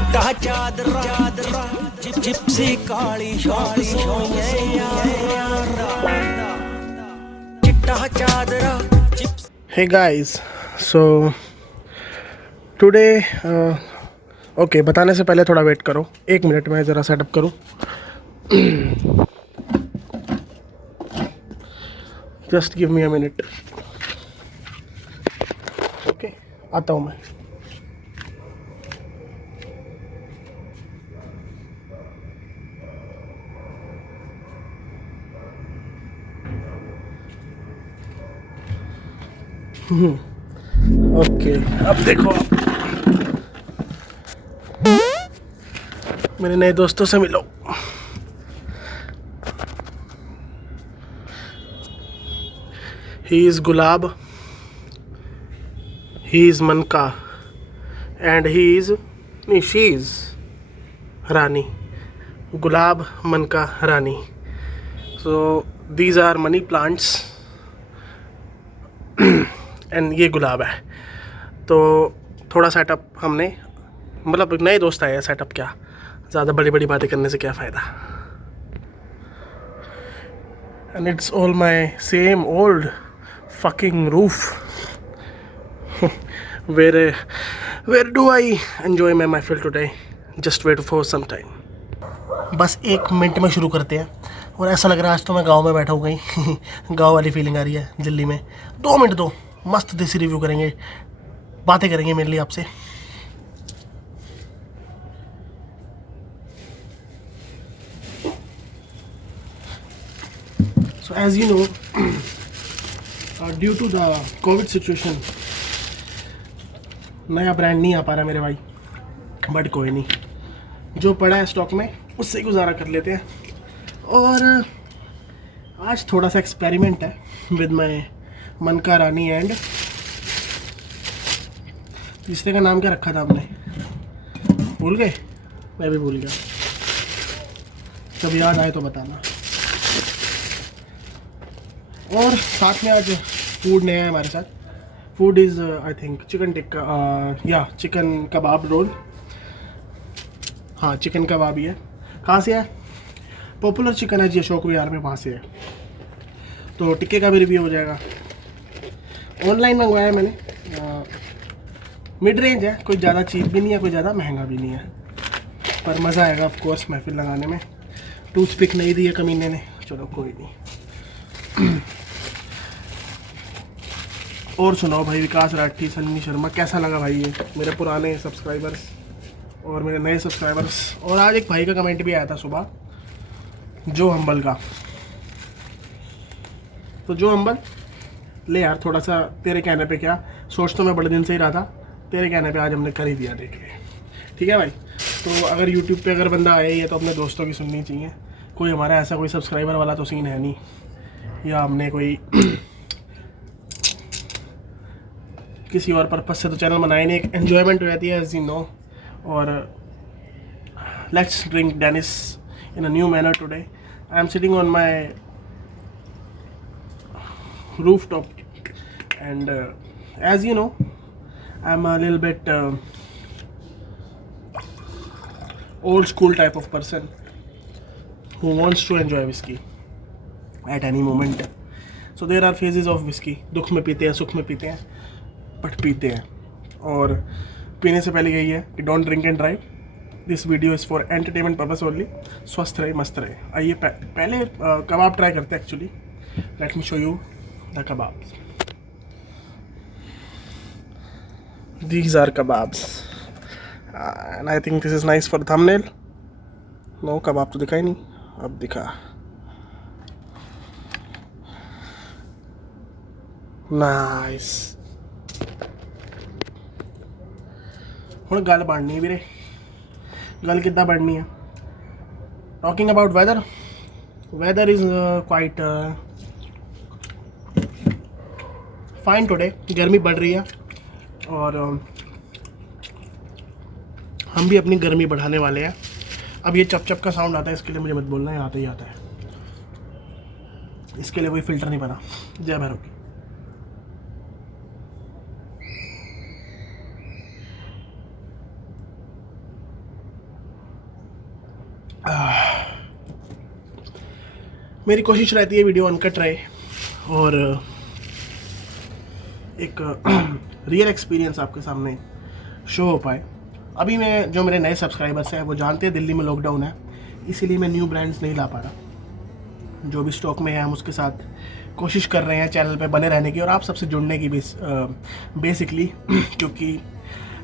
चिट्टा चादरा चिप्सी काली शाली चिट्टा चादरा chips. Hey guys, so today okay बताने से पहले थोड़ा वेट करो, 1 मिनट में ज़रा सेटअप करूँ। Just give me a minute. Okay आता हूँ मैं। ओके अब देखो, मेरे नए दोस्तों से मिलो। He is Gulab, he is Manka and he is she is Rani. Gulab, Manka, Rani. So these are money plants and ये गुलाब है। तो थोड़ा सेटअप हमने, मतलब नए दोस्त आए हैं, सेटअप क्या, ज़्यादा बड़ी बड़ी बातें करने से क्या फ़ायदा। And it's all my same old fucking roof. Where do I enjoy my mehfil today? Just wait for some time. बस 1 मिनट में शुरू करते हैं। और ऐसा लग रहा है आज तो मैं गांव में बैठा हूँ कहीं। गांव वाली फीलिंग आ रही है दिल्ली में। 2 मिनट दो, मस्त देसी रिव्यू करेंगे, बातें करेंगे मेरे लिए आपसे। So as you know, due to the Covid situation नया ब्रांड नहीं आ पा रहा मेरे भाई, बट कोई नहीं, जो पड़ा है स्टॉक में उससे गुजारा कर लेते हैं। और आज थोड़ा सा एक्सपेरिमेंट है विद माई मनका, रानी एंड तीसरे का नाम क्या रखा था हमने, भूल गए? मैं भी भूल गया, जब याद आए तो बताना। और साथ में आज फूड नया है हमारे साथ। Food is I think chicken tikka या चिकन कबाब रोल। हाँ, चिकन कबाब ही है। कहाँ से है? पॉपुलर चिकन है जी, अशोक विहार में, वहाँ से है। तो टिक्के का भी रिव्यू हो जाएगा। ऑनलाइन मंगवाया है मैंने, मिड रेंज है, कोई ज़्यादा चीप भी नहीं है, कोई ज़्यादा महंगा भी नहीं है, पर मज़ा आएगा ऑफ कोर्स महफिल लगाने में। टूथपिक नहीं दी है कमीने ने, चलो कोई नहीं। और सुनाओ भाई, विकास राठी, सन्नी शर्मा, कैसा लगा भाई ये मेरे पुराने सब्सक्राइबर्स और मेरे नए सब्सक्राइबर्स? और आज एक भाई का कमेंट भी आया था सुबह, जो हम्बल का। तो जो हम्बल ले यार, थोड़ा सा तेरे कहने पे, क्या सोच तो मैं बड़े दिन से ही रहा था, तेरे कहने पे आज हमने कर ही दिया, देख ले। ठीक है भाई? तो अगर यूट्यूब पे अगर बंदा आए ही है तो अपने दोस्तों की सुननी चाहिए। कोई हमारा ऐसा कोई सब्सक्राइबर वाला तो सीन है नहीं, या हमने कोई किसी और पर्पज से तो चैनल बनाए नहीं। एक एन्जॉयमेंट हो जाती है एज यू नो। और let's drink Dennis in a new manner today. I am sitting on my rooftop and as you know, I'm a little bit old school type of person who wants to enjoy whiskey at any moment. So there are phases of whiskey, दुख में पीते हैं, सुख में पीते हैं, but पीते हैं। और पीने से पहले यही है कि don't drink and drive. This video is for entertainment purpose only. स्वस्थ रहे, मस्त रहे। आइए पहले कबाब ट्राई करते हैं। Actually let me show you the kebabs. These are kebabs and I think this is nice for thumbnail. No, kebab तो दिखा ही नहीं, अब दिखा। Nice. ਹੁਣ ਗੱਲ ਬਣਨੀ ਹੈ ਵੀਰੇ। ਗੱਲ ਕਿੱਦਾਂ ਬਣਨੀ ਹੈ? Talking about weather. Weather is quite fine today. गर्मी बढ़ रही है और हम भी अपनी गर्मी बढ़ाने वाले हैं। अब ये चप चप का साउंड आता है, इसके लिए मुझे मत बोलना, ये आता ही आता है। इसके लिए कोई फ़िल्टर नहीं बना। जय भैरव की। मेरी कोशिश रहती है वीडियो अनकट रहे और एक रियल एक्सपीरियंस आपके सामने शो हो पाए। अभी मैं जो मेरे नए सब्सक्राइबर्स हैं वो जानते हैं दिल्ली में लॉकडाउन है, इसीलिए मैं न्यू ब्रांड्स नहीं ला पा रहा। जो भी स्टॉक में है हम उसके साथ कोशिश कर रहे हैं चैनल पे बने रहने की और आप सबसे जुड़ने की भी बेसिकली क्योंकि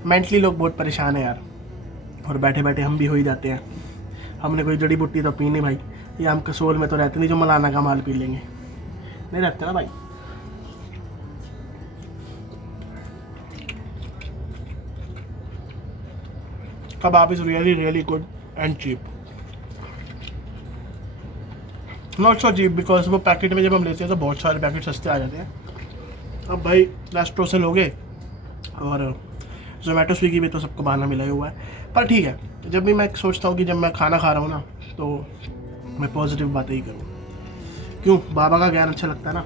मेंटली लोग बहुत परेशान हैं यार, और बैठे बैठे हम भी हो ही जाते हैं। हमने कोई जड़ी बूटी तो पी नहीं भाई, ये हम कसोल में तो रहते नहीं जो मलाना का माल पी लेंगे, नहीं रहते ना भाई। Kebab is really good and cheap. Not so cheap because वो पैकेट में जब हम लेते हैं तो बहुत सारे पैकेट सस्ते आ जाते हैं। अब भाई रेस्टोरेंट हो गए और जोमेटो स्विगी भी तो सबको बहाना मिला ही हुआ है, पर ठीक है। जब भी मैं सोचता हूँ कि जब मैं खाना खा रहा हूँ ना तो मैं पॉजिटिव बातें ही करूँ, क्यों, बाबा का ज्ञान अच्छा लगता है ना।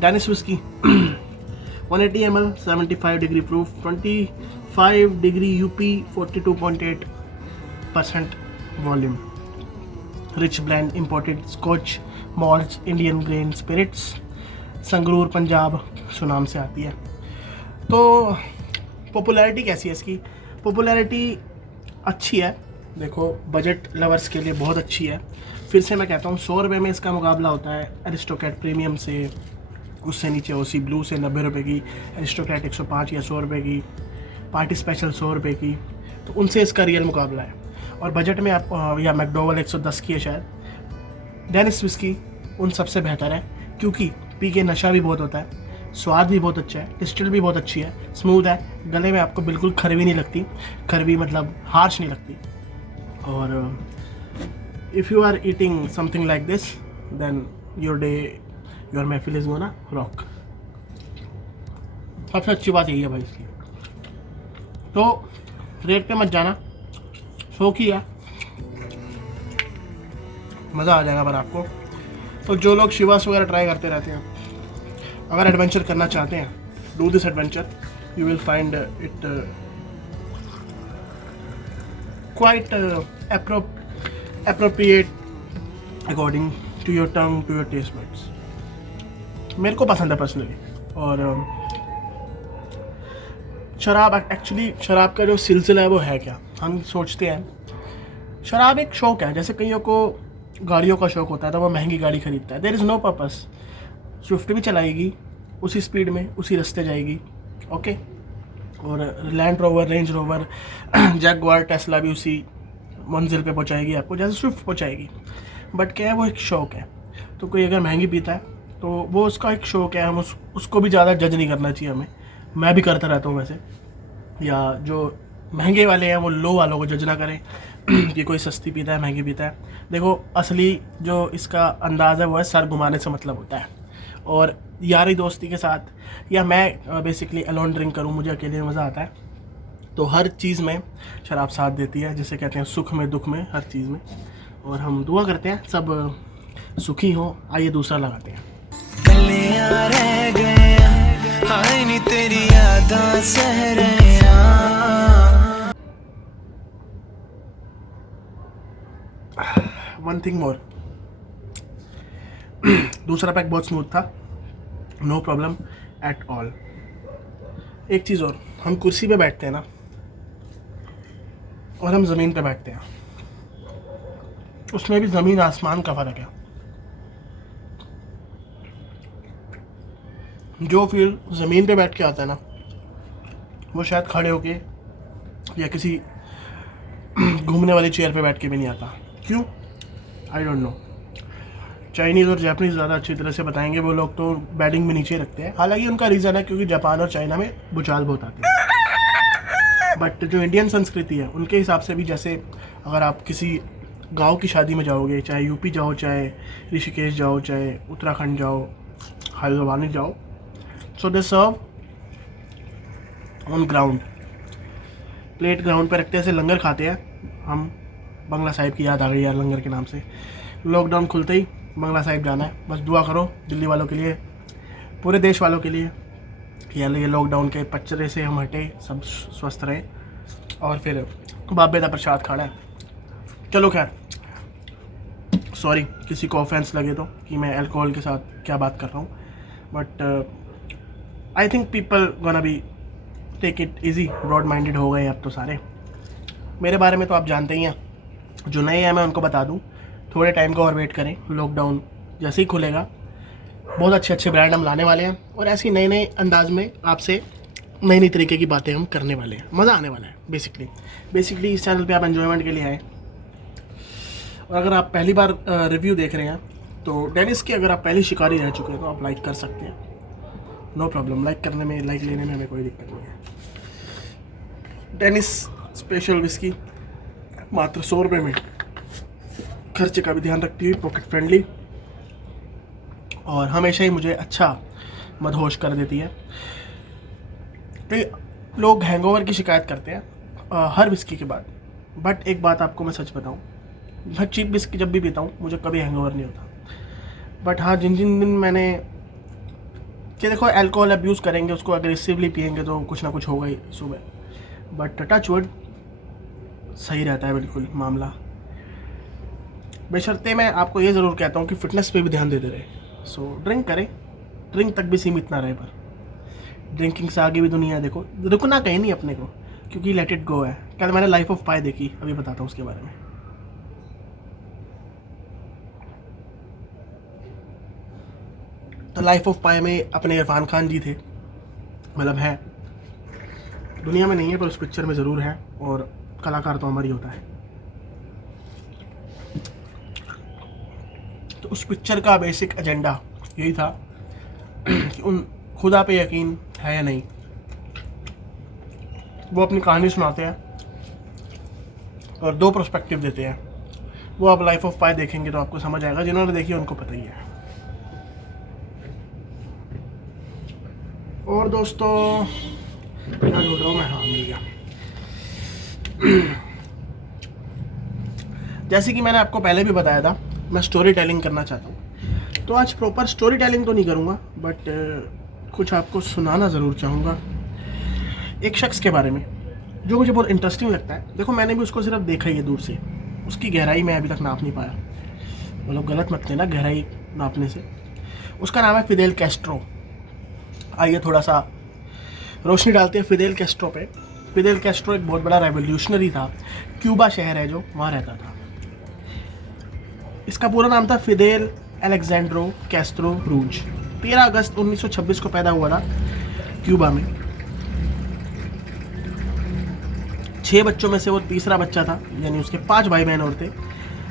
Dennis whisky 180 ml 75 degree proof 25 degree UP 42.8% volume, rich blend imported Scotch malts Indian grain spirits, Sangrur Punjab Sunam से आती है। तो पॉपुलैरिटी कैसी है इसकी? पॉपुलैरिटी अच्छी है, देखो बजट लवर्स के लिए बहुत अच्छी है। फिर से मैं कहता हूँ 100 रुपये में इसका मुकाबला होता है एरिस्टोक्रेट प्रीमियम से, उससे नीचे ओसी ब्लू से 90 रुपये की, एरिस्टोक्रेट 105 या 100 रुपये की, पार्टी स्पेशल 100 रुपये की, तो उनसे इसका रियल मुकाबला है। और बजट में आप या मैकडोवेल 110 की है शायद। डेनिस विस्की उन सबसे बेहतर है क्योंकि पी के नशा भी बहुत होता है, स्वाद भी बहुत अच्छा है, डिस्टिल भी बहुत अच्छी है, स्मूथ है, गले में आपको बिल्कुल खरवी नहीं लगती, खरवी मतलब हार्श नहीं लगती। और if you are eating something like this then your day your महफिल इज गोना रॉक। सबसे अच्छी बात यही है भाई इसकी। तो रेट पे मत जाना, शौक ही है, मज़ा आ जाएगा पर आपको। तो जो लोग शिवास वगैरह ट्राई करते रहते हैं, अगर एडवेंचर करना चाहते हैं, do this adventure, you will find it quite appropriate according to your tongue, to your taste buds. मेरे को पसंद है पर्सनली। और शराब एक्चुअली, शराब का जो सिलसिला है वो है क्या, हम सोचते हैं शराब एक शौक है, जैसे कईयों को गाड़ियों का शौक होता है तो वो महंगी गाड़ी खरीदता है। There is no purpose. Swift भी चलाएगी उसी स्पीड में, उसी रास्ते जाएगी, ओके। और land rover, range rover, Jaguar, Tesla भी उसी मंजिल पे पहुंचाएगी आपको जैसे स्विफ्ट पहुंचाएगी। बट क्या है, वो एक शौक है। तो कोई अगर महंगी पीता है तो वो उसका एक शौक है, हम उसको भी ज़्यादा जज नहीं करना चाहिए हमें। मैं भी करता रहता हूँ वैसे, या जो महंगे वाले हैं वो लो वालों को जज ना करें कि कोई सस्ती पीता है महंगी पीता है। देखो असली जो इसका अंदाज़ है वो है सर घुमाने से मतलब होता है। और यारी दोस्ती के साथ, या मैं बेसिकली अलोन ड्रिंक करूँ, मुझे अकेले में मज़ा आता है, तो हर चीज़ में शराब साथ देती है, जिसे कहते हैं सुख में दुख में, हर चीज़ में। और हम दुआ करते हैं सब सुखी हो। आइए दूसरा लगाते हैं। रह गए हाय नी तेरी यादां सह रहे वन थिंग मोर, दूसरा पैक बहुत स्मूथ था, नो प्रॉब्लम एट ऑल। एक चीज़ और, हम कुर्सी पे बैठते हैं ना और हम ज़मीन पे बैठते हैं, उसमें भी ज़मीन आसमान का फ़र्क है। जो फील ज़मीन पे बैठ के आता है ना वो शायद खड़े होके या किसी घूमने वाली चेयर पे बैठ के भी नहीं आता। क्यों? I don't know. चाइनीज़ और जापानीज़ ज़्यादा अच्छी तरह से बताएंगे, वो लोग तो बैटिंग में नीचे रखते हैं। हालांकि उनका रीज़न है क्योंकि जापान और चाइना में भूचाल बहुत आते हैं। बट जो इंडियन संस्कृति है उनके हिसाब से भी, जैसे अगर आप किसी गांव की शादी में जाओगे, चाहे यूपी जाओ, चाहे ऋषिकेश जाओ, चाहे उत्तराखंड जाओ, हल्द्वानी जाओ, so they serve on ground, plate ground पे रखते हैं, ऐसे लंगर खाते हैं हम। बंगला साहिब की याद आ गई यार लंगर के नाम से। लॉकडाउन खुलते ही बंगला साहिब जाना है। बस दुआ करो दिल्ली वालों के लिए, पूरे देश वालों के लिए, यार ये लॉकडाउन के पचरे से हम हटे, सब स्वस्थ रहे। और फिर बाबे का प्रसाद खाना है, चलो खैर, सॉरी किसी को ऑफेंस लगे तो कि मैं अल्कोहल के साथ क्या बात कर रहा हूँ, but I think people gonna be take it easy, broad minded हो गए अब तो सारे। मेरे बारे में तो आप जानते ही हैं, जो नए हैं मैं उनको बता दूँ, थोड़े टाइम को और वेट करें, लॉकडाउन जैसे ही खुलेगा बहुत अच्छे अच्छे ब्रांड हम लाने वाले हैं और ऐसी नए नए अंदाज में आपसे नई नई तरीके की बातें हम करने वाले हैं, मज़ा आने वाला है। बेसिकली इस चैनल पे आप एन्जॉयमेंट के लिए आए। और अगर आप पहली बार रिव्यू देख रहे हैं तो डेनिस की अगर आप पहली शिकारी रह चुके हैं तो आप लाइक कर सकते हैं, नो प्रॉब्लम। लाइक करने में, लाइक लेने में हमें कोई दिक्कत नहीं है। डेनिस स्पेशल विस्की मात्र 100 रुपये में, खर्चे का भी ध्यान रखती हुई, पॉकेट फ्रेंडली और हमेशा ही मुझे अच्छा मदहोश कर देती है। तो लोग हैंगओवर की शिकायत करते हैं हर विस्की के बाद, बट एक बात आपको मैं सच बताऊं, मैं चीप विस्की जब भी पीता हूँ मुझे कभी हैंगओवर नहीं होता। बट हाँ, जिन जिन दिन मैंने कि देखो अल्कोहल अब्यूज़ करेंगे, उसको अग्रेसिवली पियेंगे तो कुछ ना कुछ होगा ही सुबह, बट टच वुड सही रहता है बिल्कुल मामला। बशर्ते मैं आपको ये ज़रूर कहता हूँ कि फ़िटनेस पे भी ध्यान देते रहे। सो ड्रिंक करें, ड्रिंक तक भी सीमित ना रहे, पर ड्रिंकिंग से आगे भी दुनिया है। देखो, रुकना कहीं नहीं अपने को, क्योंकि लेट इट गो है। कल मैंने लाइफ ऑफ पाई देखी, अभी बताता हूँ उसके बारे में। तो लाइफ ऑफ पाई में अपने इरफान खान जी थे, मतलब है, दुनिया में नहीं है पर उस पिक्चर में ज़रूर है, और कलाकार तो अमर ही होता है। तो उस पिक्चर का बेसिक एजेंडा यही था कि उन खुदा पे यकीन है या नहीं। वो अपनी कहानी सुनाते हैं और 2 पर्सपेक्टिव देते हैं। वो आप लाइफ ऑफ पाई देखेंगे तो आपको समझ आएगा, जिन्होंने देखी उनको पता ही है। और दोस्तों क्या ढूंढ रहा हूँ मैं, हाँ मिल गया। जैसे कि मैंने आपको पहले भी बताया था, मैं स्टोरी टेलिंग करना चाहता हूँ। तो आज प्रॉपर स्टोरी टेलिंग तो नहीं करूँगा, बट कुछ आपको सुनाना ज़रूर चाहूँगा एक शख्स के बारे में जो मुझे बहुत इंटरेस्टिंग लगता है। देखो, मैंने भी उसको सिर्फ देखा ही है दूर से, उसकी गहराई मैं अभी तक नाप नहीं पाया, मतलब गलत मत लेना गहराई नापने से। उसका नाम है फिदेल कैस्ट्रो। आइए थोड़ा सा रोशनी डालते हैं फिदेल कैस्ट्रो पे। फिदेल कैस्ट्रो एक बहुत बड़ा रेवोल्यूशनरी था, क्यूबा शहर है जो, वहाँ रहता था। इसका पूरा नाम था फिदेल एलेक्जेंड्रो कैस्ट्रो रूज। 13 अगस्त 1926 को पैदा हुआ था क्यूबा में। 6 बच्चों में से वो तीसरा बच्चा था, यानी उसके 5 भाई बहन और थे,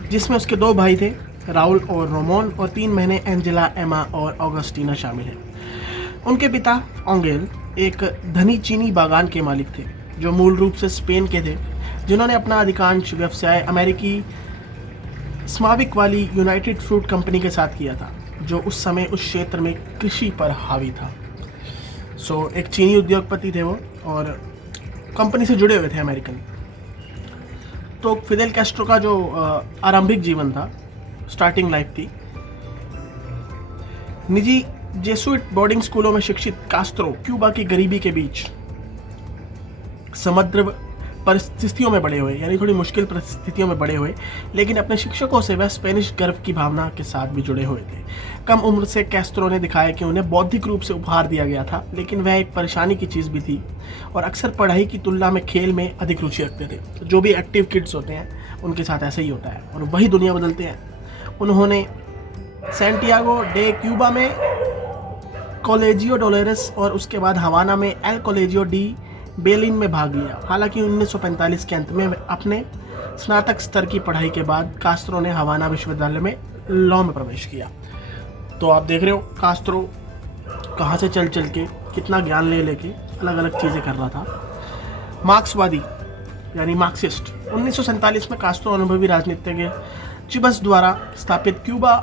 जिसमें उसके 2 भाई थे, राउल और रोमोन, और 3 बहनें एंजेला, एमा और ऑगस्टीना शामिल हैं। उनके पिता ओंगेल एक धनी चीनी बागान के मालिक थे, जो मूल रूप से स्पेन के थे, जिन्होंने अपना अधिकांश व्यवसाय अमेरिकी स्माविक वाली यूनाइटेड फ्रूट कंपनी के साथ किया था, जो उस समय उस क्षेत्र में कृषि पर हावी था। सो एक चीनी उद्योगपति थे वो, और कंपनी से जुड़े हुए थे अमेरिकन। तो फिदेल कैस्ट्रो का जो आरंभिक जीवन था, स्टार्टिंग लाइफ थी, निजी जेसुइट बोर्डिंग स्कूलों में शिक्षित कास्त्रो क्यूबा की गरीबी के बीच समग्र परिस्थितियों में बड़े हुए, यानी थोड़ी मुश्किल परिस्थितियों में बड़े हुए, लेकिन अपने शिक्षकों से वह स्पेनिश गर्व की भावना के साथ भी जुड़े हुए थे। कम उम्र से कैस्ट्रो ने दिखाया कि उन्हें बौद्धिक रूप से उपहार दिया गया था, लेकिन वह एक परेशानी की चीज़ भी थी, और अक्सर पढ़ाई की तुलना में खेल में अधिक रुचि रखते थे। जो भी एक्टिव किड्स होते हैं उनके साथ ऐसा ही होता है, और वही दुनिया बदलते हैं। उन्होंने सैंटियागो डे क्यूबा में कॉलेजियो डोलोरेस और उसके बाद हवाना में एल कॉलेजियो डी बेलिन में भाग लिया। हालांकि 1945 के अंत में अपने स्नातक स्तर की पढ़ाई के बाद कास्त्रो ने हवाना विश्वविद्यालय में लॉ में प्रवेश किया। तो आप देख रहे हो कास्त्रो कहाँ से चल चल के कितना ज्ञान ले लेके अलग अलग चीज़ें कर रहा था। मार्क्सवादी यानी मार्क्सिस्ट। 1947 में कास्त्रो अनुभवी राजनीतिज्ञ चिबस द्वारा स्थापित क्यूबा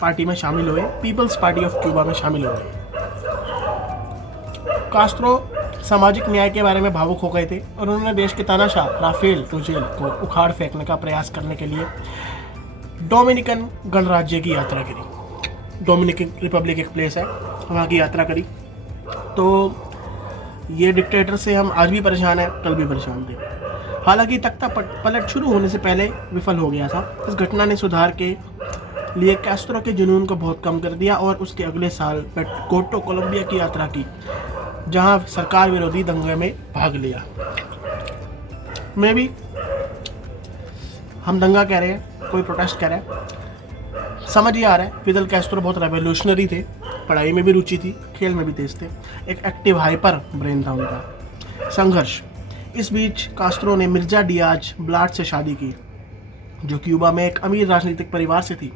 पार्टी में शामिल हुए, पीपल्स पार्टी ऑफ क्यूबा में शामिल हुए। कास्त्रो सामाजिक न्याय के बारे में भावुक हो गए थे, और उन्होंने देश के तानाशाह राफेल ट्रूजेल को उखाड़ फेंकने का प्रयास करने के लिए डोमिनिकन गणराज्य की यात्रा करी। डोमिनिकन रिपब्लिक एक प्लेस है, वहाँ की यात्रा करी। तो ये डिक्टेटर से हम आज भी परेशान हैं, कल भी परेशान थे। हालांकि तख्ता पलट शुरू होने से पहले विफल हो गया था। इस घटना ने सुधार के लिए कैस्ट्रो के जुनून को बहुत कम कर दिया और उसके अगले साल गोटो कोलंबिया की यात्रा की, जहां सरकार विरोधी दंगे में भाग लिया। मैं भी, हम दंगा कह रहे हैं, कोई प्रोटेस्ट कह रहा है, समझ ही आ रहा है। फिदल कैस्ट्रो बहुत रेवोल्यूशनरी थे, पढ़ाई में भी रुचि थी, खेल में भी तेज थे, एक एक्टिव हाइपर ब्रेन था उनका। संघर्ष। इस बीच कास्ट्रो ने मिर्जा डियाज ब्लाट से शादी की, जो क्यूबा में एक अमीर राजनीतिक परिवार से थी।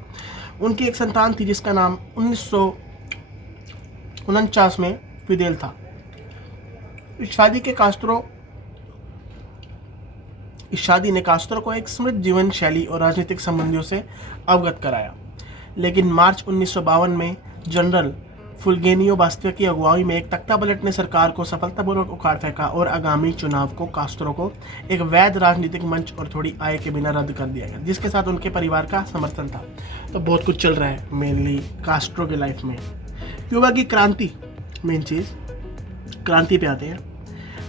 उनकी एक संतान थी जिसका नाम 1949 में फिदेल था। इस शादी ने कास्ट्रो को एक समृद्ध जीवन शैली और राजनीतिक संबंधियों से अवगत कराया। लेकिन मार्च 1952 में जनरल फुलगेनियो बास्टिया की अगुवाई में एक तख्तापलट ने सरकार को सफलतापूर्वक उखाड़ फेंका और आगामी चुनाव को कास्ट्रो को एक वैध राजनीतिक मंच और थोड़ी आय के बिना रद्द कर दिया गया, जिसके साथ उनके परिवार का समर्थन था। तो बहुत कुछ चल रहा है मेनली कास्ट्रो के लाइफ में। क्यूबा की क्रांति, मेन चीज़ क्रांति पे आते हैं।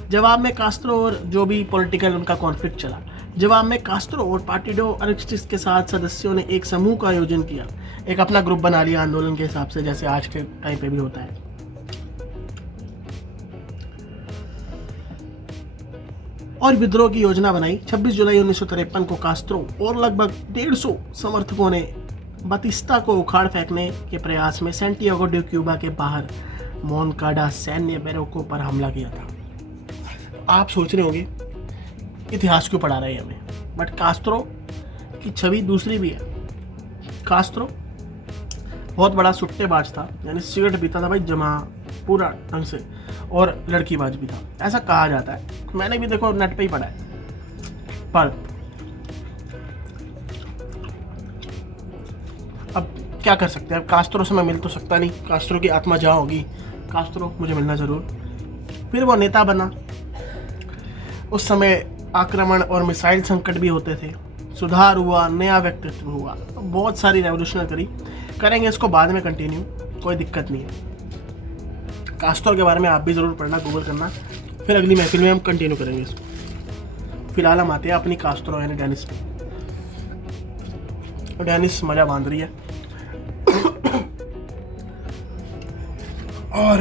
जवाब में कास्ट्रो और जो भी पॉलिटिकल उनका कॉन्फ्लिक्ट चला, जवाब में कास्ट्रो और पार्टिडो अरेस्टिस के साथ सदस्यों ने एक समूह का आयोजन किया, एक अपना ग्रुप बना लिया आंदोलन के हिसाब से, जैसे आज के टाइम पे भी होता है। और विद्रोह की योजना बनाई। 26 जुलाई 1953 को कास्ट्रो और लगभग 150 समर्थकों ने बातिस्ता को उखाड़ फेंकने के प्रयास में सैंटियागो डे क्यूबा के बाहर मोनकाडा सैन्य बैरकों पर हमला किया था। आप सोच रहे होंगे इतिहास क्यों पढ़ा रहे हैं हमें, बट कास्ट्रो की छवि दूसरी भी है। कास्ट्रो बहुत बड़ा सुट्टेबाज था, यानी सिगरेट पीता था भाई जमा पूरा ढंग से, और लड़कीबाज भी था, ऐसा कहा जाता है। मैंने भी देखो नेट पे ही पढ़ा है। पर अब क्या कर सकते हैं, अब कास्ट्रो से मैं मिल तो सकता नहीं, कास्ट्रो की आत्मा जहाँ होगी, कास्ट्रो मुझे मिलना ज़रूर। फिर वो नेता बना। उस समय आक्रमण और मिसाइल संकट भी होते थे, सुधार हुआ, नया व्यक्तित्व हुआ, तो बहुत सारी रेवोल्यूशन करेंगे इसको बाद में कंटिन्यू, कोई दिक्कत नहीं है। कास्ट्रो के बारे में आप भी ज़रूर पढ़ना, गूगल करना, फिर अगली महफिल में हम कंटिन्यू करेंगे इसको। फिलहाल हम आते हैं अपनी कास्ट्रो यानी डेनिस पे। डेनिस मजा बांध रही है और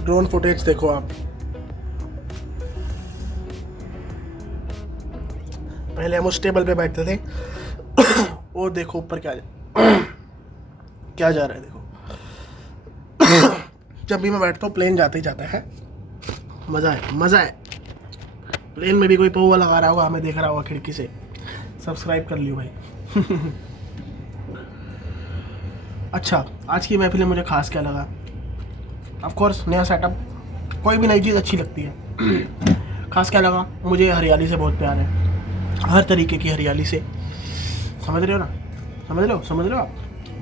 ड्रोन फुटेज देखो आप। पहले हम उस टेबल पे बैठते थे और देखो ऊपर क्या जा रहा है, देखो। जब भी मैं बैठता हूँ प्लेन जाते ही जाता है, मज़ा है। प्लेन में भी कोई पौवा लगा रहा होगा, हमें देख रहा होगा खिड़की से, सब्सक्राइब कर लियो भाई। अच्छा, आज की महफिल में मुझे खास क्या लगा, ऑफ कोर्स नया सेटअप, कोई भी नई चीज़ अच्छी लगती है। खास क्या लगा, मुझे हरियाली से बहुत प्यार है, हर तरीके की हरियाली से, समझ रहे हो आप।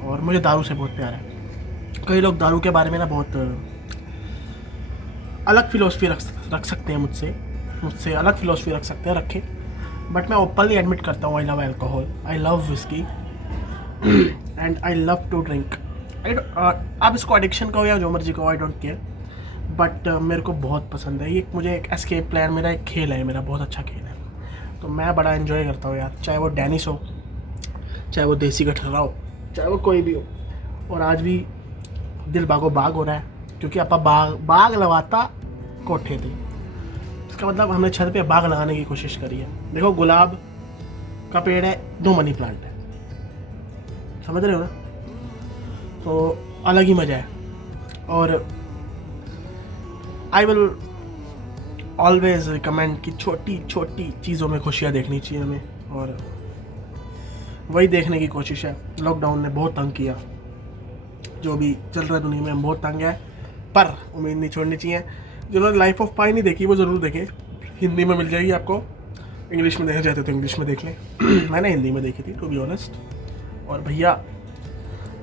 और मुझे दारू से बहुत प्यार है। कई लोग दारू के बारे में ना बहुत अलग फिलोसफी रख सकते हैं, मुझसे अलग फिलोसफी रख सकते हैं, रखें, बट मैं ओपनली एडमिट करता हूँ, I love alcohol, I love whisky and I love to drink. आप इसको एडिक्शन कहो या जो मर्जी कहो, आई डोंट केयर, बट मेरे को बहुत पसंद है ये। मुझे एक एस्केप प्लान, मेरा एक खेल है, मेरा बहुत अच्छा खेल है, तो मैं बड़ा एंजॉय करता हूँ यार। चाहे वो डेनिस हो, चाहे वो देसी गठरा हो, चाहे वो कोई भी हो। और आज भी दिल बागो बाग हो रहा है, क्योंकि आपा बाग लगाता कोठे थे, इसका मतलब हमने छत पे बाग लगाने की कोशिश करी है। देखो गुलाब का पेड़ है, 2 मनी प्लांट है, समझ रहे हो ना, तो अलग ही मज़ा है। और आई विल ऑलवेज रिकमेंड कि छोटी छोटी चीज़ों में खुशियाँ देखनी चाहिए हमें, और वही देखने की कोशिश है। लॉकडाउन ने बहुत तंग किया, जो भी चल रहा है दुनिया में, हम बहुत तंग है, पर उम्मीद नहीं छोड़नी चाहिए। जिन्होंने लाइफ ऑफ पाई नहीं देखी वो ज़रूर देखें, हिंदी में मिल जाएगी आपको, इंग्लिश में देखना चाहते तो इंग्लिश में देख लें। मैंने हिंदी में देखी थी टू बी ऑनेस्ट। और भैया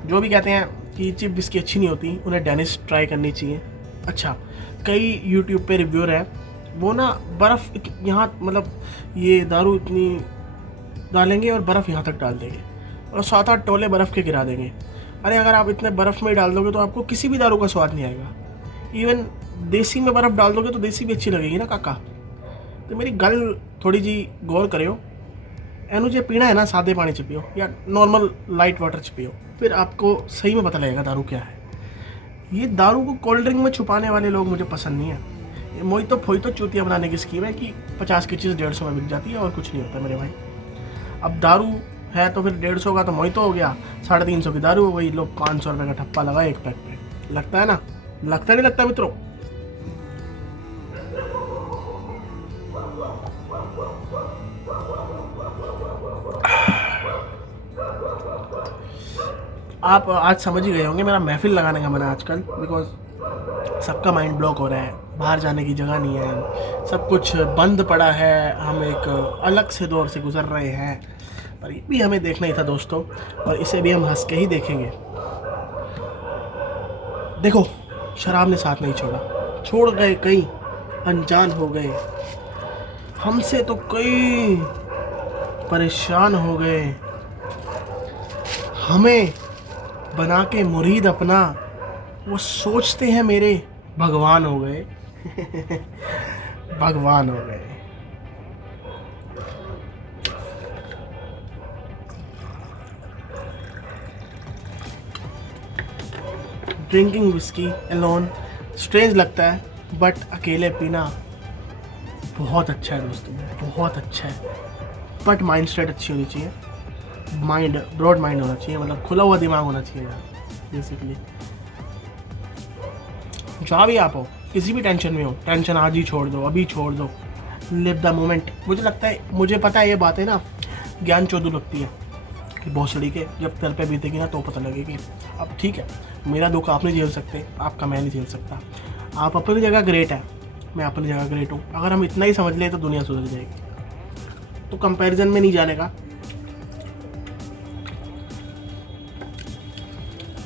जो भी कहते हैं कि चिप विस्की अच्छी नहीं होती, उन्हें डेनिस ट्राई करनी चाहिए। अच्छा, कई यूट्यूब पे रिव्यूअर है, वो ना बर्फ़ यहाँ, मतलब ये दारू इतनी डालेंगे और बर्फ़ यहाँ तक डाल देंगे और 7-8 टोले बर्फ़ के गिरा देंगे, अरे अगर आप इतने बर्फ़ में डाल दोगे तो आपको किसी भी दारू का स्वाद नहीं आएगा। इवन देसी में बर्फ़ डाल दोगे तो देसी भी अच्छी लगेगी ना काका। तो मेरी गल थोड़ी जी गौर करियो। एनू जो पीना है ना सादे पानी च पियो या नॉर्मल लाइट वाटर च पियो, फिर आपको सही में पता लगेगा दारू क्या है। ये दारू को कोल्ड ड्रिंक में छुपाने वाले लोग मुझे पसंद नहीं है। ये मोहितो फोहितो चूतिया बनाने की स्कीम है कि 50 की चीज़ 150 में बिक जाती है और कुछ नहीं होता मेरे भाई। अब दारू है तो फिर 150 का तो मोहितो हो गया, 350 की दारू हो गई। लोग 500 रुपये का ठप्पा लगा एक पैक पे। लगता है ना? लगता नहीं लगता मित्रों? आप आज समझ ही गए होंगे मेरा महफिल लगाने का मन है आजकल, बिकॉज सबका माइंड ब्लॉक हो रहा है, बाहर जाने की जगह नहीं है, सब कुछ बंद पड़ा है। हम एक अलग से दौर से गुजर रहे हैं, पर ये भी हमें देखना ही था दोस्तों, और इसे भी हम हंस के ही देखेंगे। देखो, शराब ने साथ नहीं छोड़ा, छोड़ गए कई अनजान हो गए, हमसे तो कई परेशान हो गए, हमें बना के मुरीद अपना वो सोचते हैं मेरे भगवान हो गए। भगवान हो गए। ड्रिंकिंग विस्की अलोन स्ट्रेंज लगता है, बट अकेले पीना बहुत अच्छा है दोस्तों, बहुत अच्छा है। बट माइंड सेट अच्छी होनी चाहिए, माइंड ब्रॉड माइंड होना चाहिए, मतलब खुला हुआ दिमाग होना चाहिए यार बेसिकली। जहाँ भी आप हो, किसी भी टेंशन में हो, टेंशन आज ही छोड़ दो, अभी छोड़ दो, लिव द मोमेंट। मुझे लगता है, मुझे पता है ये बातें ना ज्ञान चोदू लगती है कि भोसड़ी के जब सर पे बीतेगी ना तो पता लगेगी। अब ठीक है, मेरा दुख आप नहीं झेल सकते, आपका मैं नहीं झेल सकता। आप अपनी जगह ग्रेट है, मैं अपनी जगह ग्रेट हूँ। अगर हम इतना ही समझ लें तो दुनिया सुधर जाएगी। तो कंपैरिजन में नहीं जाने का।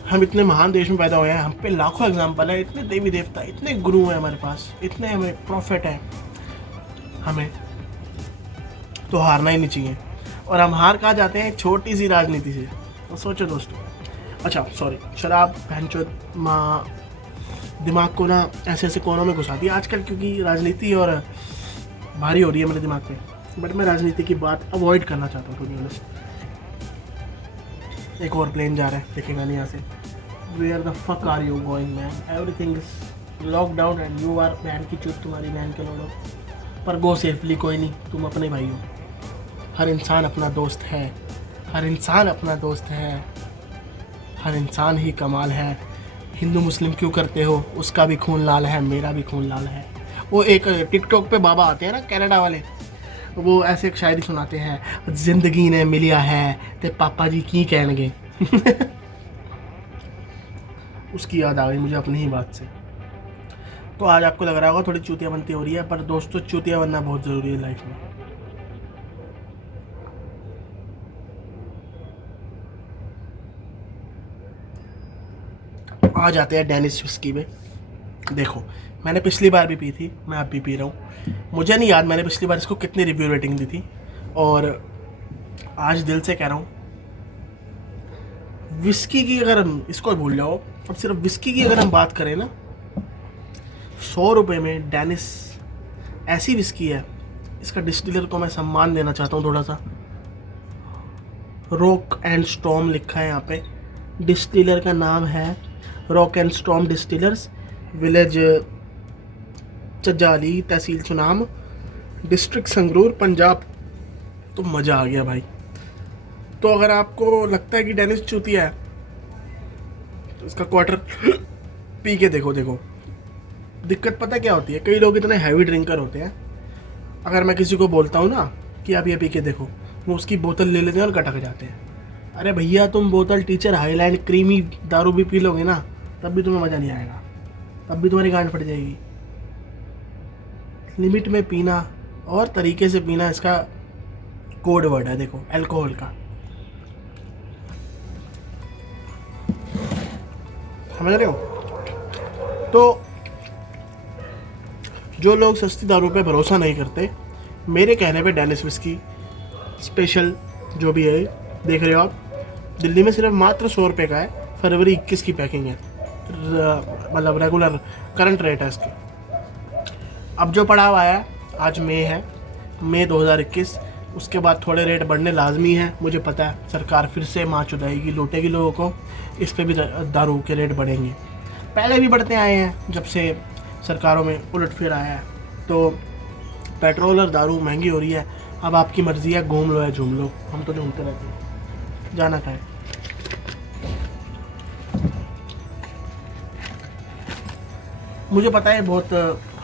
हम इतने महान देश में पैदा हुए हैं, हम पे लाखों एग्जाम्पल है, इतने देवी देवता, इतने गुरु हैं हमारे पास, इतने हमें प्रॉफिट हैं, हमें तो हारना ही नहीं चाहिए। और हम हार कहाँ जाते हैं? छोटी सी राजनीति से। तो सोचो दोस्तों, अच्छा सॉरी, शराब भैंचो माँ दिमाग को ना ऐसे ऐसे कोनों में घुसाती है आजकल, क्योंकि राजनीति और भारी हो रही है मेरे दिमाग पे। बट मैं राजनीति की बात अवॉइड करना चाहता हूँ टू बी ऑनेस्ट। एक और प्लेन जा रहा है, देखेगा नहीं यहाँ से। Where the fuck are you going man? Everything is lock down and you are बहन की चुत तुम्हारी बहन के लोडो। पर गो सेफली, कोई नहीं, तुम अपने भाई हो। हर इंसान अपना दोस्त है, हर इंसान अपना दोस्त है, हर इंसान ही कमाल है। हिंदू मुस्लिम क्यों करते हो? उसका भी खून लाल है, मेरा भी खून लाल है। वो एक टिकटॉक पे बाबा आते हैं ना कनाडा वाले, वो ऐसे एक शायरी सुनाते हैं, जिंदगी ने मिलिया है ते पापा जी की कहणगे। उसकी याद आ गई मुझे अपनी ही बात से। तो आज आपको लग रहा होगा थोड़ी चूतिया बनती हो रही है, पर दोस्तों चूतिया बनना बहुत ज़रूरी है लाइफ में। आ जाते हैं डेनिस विस्की में। देखो, मैंने पिछली बार भी पी थी, मैं अब भी पी रहा हूँ। मुझे नहीं याद मैंने पिछली बार इसको कितनी रिव्यू रेटिंग दी थी, और आज दिल से कह रहा हूँ, विस्की की अगर हम इसको भूल जाओ, अब सिर्फ विस्की की अगर हम बात करें ना, 100 रुपये में डेनिस ऐसी विस्की है, इसका डिस्टिलर को मैं सम्मान देना चाहता हूँ थोड़ा सा। रॉक एंड स्टॉर्म लिखा है यहाँ पे, डिस्टिलर का नाम है rock and storm distillers, village Chajali, tehsil Sunam, district Sangrur, Punjab. तो मज़ा आ गया भाई। तो अगर आपको लगता है कि डेनिस चूतिया है तो इसका क्वार्टर पी के देखो। दिक्कत पता क्या होती है, कई लोग इतने हैवी ड्रिंकर होते हैं, अगर मैं किसी को बोलता हूँ ना कि आप ये पी के देखो, वो उसकी बोतल ले लेते हैं और गटक जाते हैं। अरे भैया, तुम बोतल टीचर हाईलैंड क्रीमी दारू भी पी लोगे ना, तब भी तुम्हें मज़ा नहीं आएगा, तब भी तुम्हारी गांड फट जाएगी। लिमिट में पीना और तरीके से पीना इसका कोड वर्ड है। देखो, अल्कोहल का, समझ रहे हो? तो जो लोग सस्ती दारू पे भरोसा नहीं करते, मेरे कहने पे डेनिस विस्की स्पेशल जो भी है, देख रहे हो आप, दिल्ली में सिर्फ मात्र 100 रुपये का है, फरवरी 21 की पैकिंग है, मतलब रेगुलर करंट रेट है इसके। अब जो पड़ा हुआ है, आज मई है, मई 2021, उसके बाद थोड़े रेट बढ़ने लाजमी है। मुझे पता है सरकार फिर से माँ चुदाएगी, लूटेगी लोगों को, इस पे भी दारू के रेट बढ़ेंगे। पहले भी बढ़ते आए हैं जब से सरकारों में उलटफेर आया है। तो पेट्रोल और दारू महंगी हो रही है। अब आपकी मर्ज़ी है, घूम लो या झूम लो, हम तो झूमते रहते हैं, जाना कहाँ है। मुझे पता है बहुत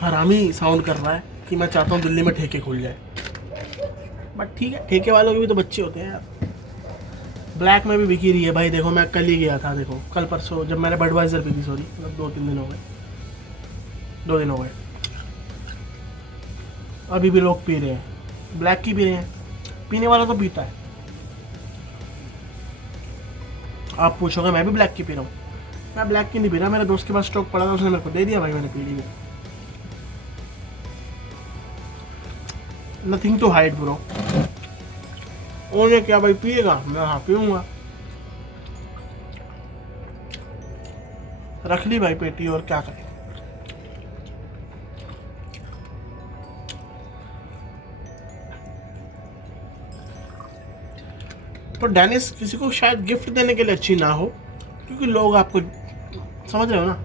हरामी साउंड कर रहा है कि मैं चाहता हूँ दिल्ली में ठेके खुल जाए, बट ठीक है, ठेके वालों के भी तो बच्चे होते हैं यार। ब्लैक में भी बिकी रही है भाई। देखो मैं कल ही गया था, देखो कल परसों जब मैंने बडवाइजर पी थी, सॉरी, मतलब 2-3 दिन हो गए, 2 दिन हो गए, अभी भी लोग पी रहे हैं, ब्लैक की पी रहे हैं। पीने वाला तो पीता है। आप पूछोगे मैं भी ब्लैक की पी रहा हूँ, मैं ब्लैक की नहीं पी रहा। मेरे दोस्त के पास स्टॉक पड़ा था, उसने मेरे को दे दिया भाई, मैंने पी ली। Nothing to hide bro. ओने क्या भाई पिएगा? मैं हाँ पीऊँगा। रख ली भाई पेटी, और क्या करें। तो डेनिस किसी को शायद गिफ्ट देने के लिए अच्छी ना हो, क्योंकि लोग आपको समझ रहे हो ना,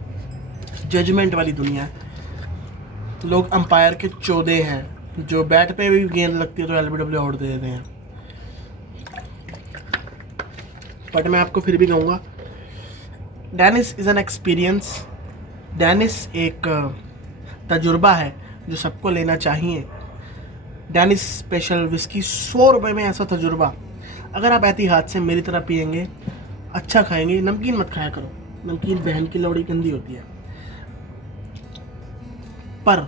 जजमेंट वाली दुनिया है। लोग अंपायर के चौधे हैं, जो बैट पे भी गेंद लगती है तो LBW आउट दे देते हैं। बट मैं आपको फिर भी कहूँगा, Dennis is an experience. Dennis एक तजुर्बा है जो सबको लेना चाहिए। डेनिस स्पेशल विस्की 100 रुपये में, ऐसा तजुर्बा अगर आप एहतियात से मेरी तरह पियेंगे, अच्छा खाएंगे। नमकीन मत खाया करो, नमकीन बहन की लौड़ी गंदी होती है। पर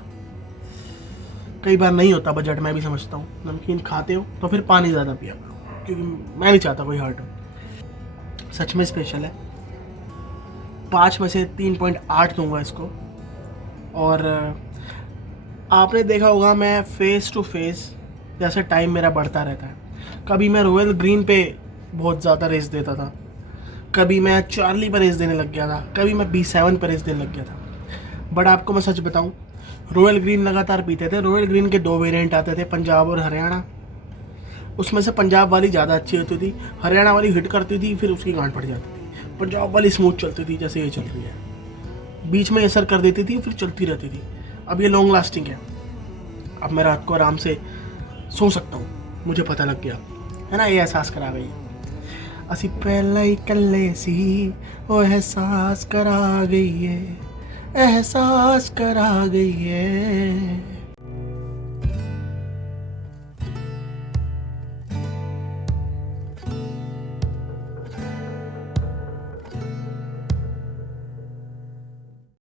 कई बार नहीं होता बजट, मैं भी समझता हूँ। नमकीन खाते हो तो फिर पानी ज़्यादा पिया करो, क्योंकि मैं नहीं चाहता कोई हर्ट हो। सच में स्पेशल है। 5 में से 3.8 दूंगा इसको। और आपने देखा होगा मैं फेस टू फेस जैसे टाइम मेरा बढ़ता रहता है, कभी मैं रॉयल ग्रीन पे बहुत ज़्यादा रेस देता था, कभी मैं चार्ली पर रेस देने लग गया था, कभी मैं B7 पर रेस देने लग गया था। बट आपको मैं सच बताऊं, रॉयल ग्रीन लगातार पीते थे। रॉयल ग्रीन के 2 वेरिएंट आते थे, पंजाब और हरियाणा। उसमें से पंजाब वाली ज़्यादा अच्छी होती थी, हरियाणा वाली हिट करती थी, फिर उसकी गांठ पड़ जाती थी। पंजाब वाली स्मूथ चलती थी, जैसे ये चल रही है, बीच में असर कर देती थी, फिर चलती रहती थी। अब ये लॉन्ग लास्टिंग है। अब मैं रात को आराम से सो सकता हूँ, मुझे पता लग गया है ना, ये एहसास करा गई। असी पहले ही कल्ले सी, वो एहसास करा गई है, एहसास करा गई है।